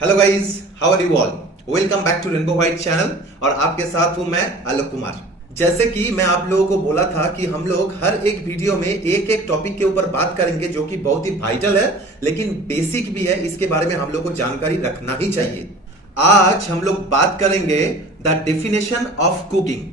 Hello guys, how are you all. Welcome back to Rainbow White channel और आपके साथ हूं मैं आलोक कुमार। जैसे कि मैं आप लोगों को बोला था कि हम लोग हर एक वीडियो में एक एक टॉपिक के ऊपर बात करेंगे जो कि बहुत ही वाइटल है लेकिन बेसिक भी है। इसके बारे में हम लोग को जानकारी रखना ही चाहिए। आज हम लोग बात करेंगे द डेफिनेशन ऑफ कुकिंग।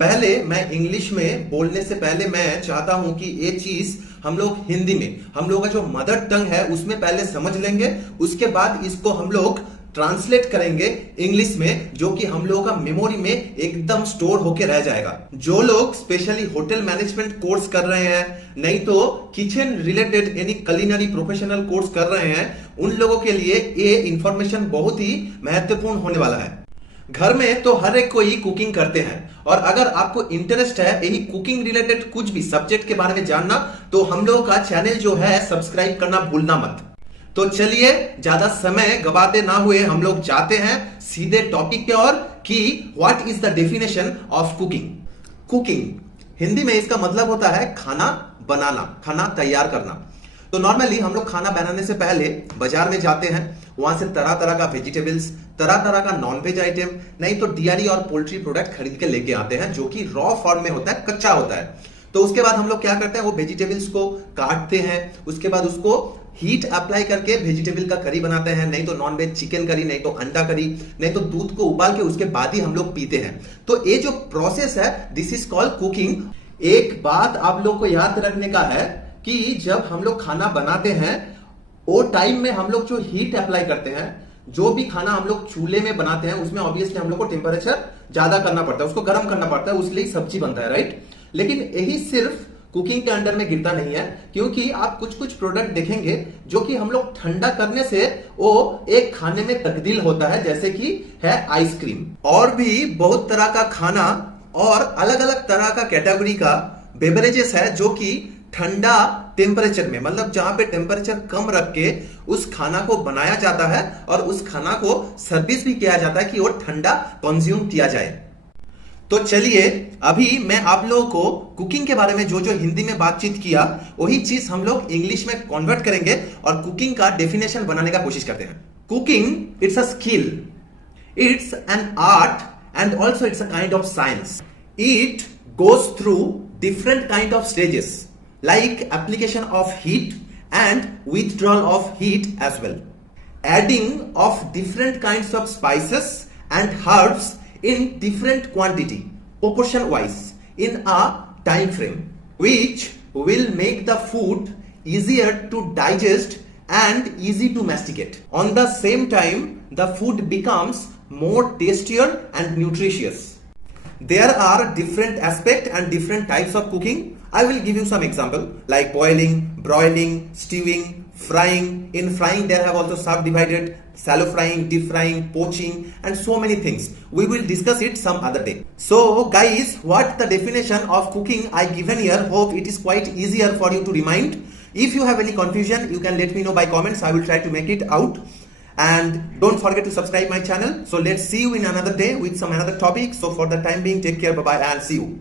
पहले मैं इंग्लिश में बोलने से पहले मैं चाहता हूं कि ये चीज हम लोग हिंदी में, हम लोगों का जो मदर टंग है उसमें पहले समझ लेंगे। उसके बाद इसको हम लोग ट्रांसलेट करेंगे इंग्लिश में, जो कि हम लोगों का मेमोरी में एकदम स्टोर होके रह जाएगा। जो लोग स्पेशली होटल मैनेजमेंट कोर्स कर रहे हैं, नहीं तो kitchen related any culinary professional course कर रहे हैं, उन लोगों के लिए ये इंफॉर्मेशन बहुत ही महत्वपूर्ण होने वाला है। घर में तो हर एक कोई कुकिंग करते हैं और अगर आपको इंटरेस्ट है यही कुकिंग रिलेटेड कुछ भी सब्जेक्ट के बारे में जानना, तो हम लोगों का चैनल जो है सब्सक्राइब करना भूलना मत। तो चलिए ज्यादा समय गवाते ना हुए हम लोग जाते हैं सीधे टॉपिक पे और कि what is the definition of cooking. Cooking Hindi में इसका मतलब होता है खाना बनाना, खाना तैयार करना। तो नॉर्मली हम लोग खाना बनाने से पहले बाजार में जाते हैं, वहां से तरह तरह का वेजिटेबल्स, तरह तरह का नॉनवेज आइटम, नहीं तो डेयरी और पोल्ट्री प्रोडक्ट खरीद के लेके आते हैं जो कि रॉ फॉर्म में होता है, कच्चा होता है। तो उसके बाद हम लोग क्या करते हैं, वो वेजिटेबल्स को काटते हैं, उसके बाद उसको हीट अप्लाई करके वेजिटेबल का करी बनाते हैं, नहीं तो नॉनवेज चिकन करी, नहीं तो अंडा करी, नहीं तो दूध को उबाल के उसके बाद ही हम लोग पीते हैं। तो ये जो प्रोसेस है दिस इज कॉल्ड कुकिंग। एक बात आप लोग को याद रखने का है कि जब हम लोग खाना बनाते हैं वो टाइम में हम लोग जो हीट अप्लाई करते हैं, जो भी खाना हम लोग चूल्हे में बनाते हैं उसमें ऑब्वियसली हम लोग को टेम्परेचर ज्यादा करना पड़ता है, उसको गर्म करना पड़ता है, उसलिए सब्जी बनता है, राइट। लेकिन यही सिर्फ कुकिंग के अंडर में गिरता नहीं है, क्योंकि आप कुछ कुछ प्रोडक्ट देखेंगे जो कि हम लोग ठंडा करने से वो एक खाने में तब्दील होता है, जैसे कि है आइसक्रीम। और भी बहुत तरह का खाना और अलग अलग तरह का कैटेगरी का बेवरेजेस है जो कि ठंडा टेम्परेचर में, मतलब जहां पे टेम्परेचर कम रख के उस खाना को बनाया जाता है और उस खाना को सर्विस भी किया जाता है कि वो ठंडा कंज्यूम किया जाए। तो चलिए अभी मैं आप लोगों को कुकिंग के बारे में जो जो हिंदी में बातचीत किया वही चीज हम लोग इंग्लिश में कन्वर्ट करेंगे और कुकिंग का डेफिनेशन बनाने का कोशिश करते हैं। Cooking it's a skill, it's an art and also it's a kind of science. It goes through different kind of stages like application of heat and withdrawal of heat as well, adding of different kinds of spices and herbs in different quantity proportion wise in a time frame, which will make the food easier to digest and easy to masticate. On the same time the food becomes more tastier and nutritious. There are different aspects and different types of cooking. I will give you some example like boiling, broiling, stewing, frying. In frying there have also subdivided shallow frying, deep frying, poaching and so many things. We will discuss it some other day. So guys, what the definition of cooking I given here, hope it is quite easier for you to remind. If you have any confusion you can let me know by comments. I will try to make it out. And don't forget to subscribe my channel. So let's see you in another day with some another topic. So for the time being, take care, bye bye and see you.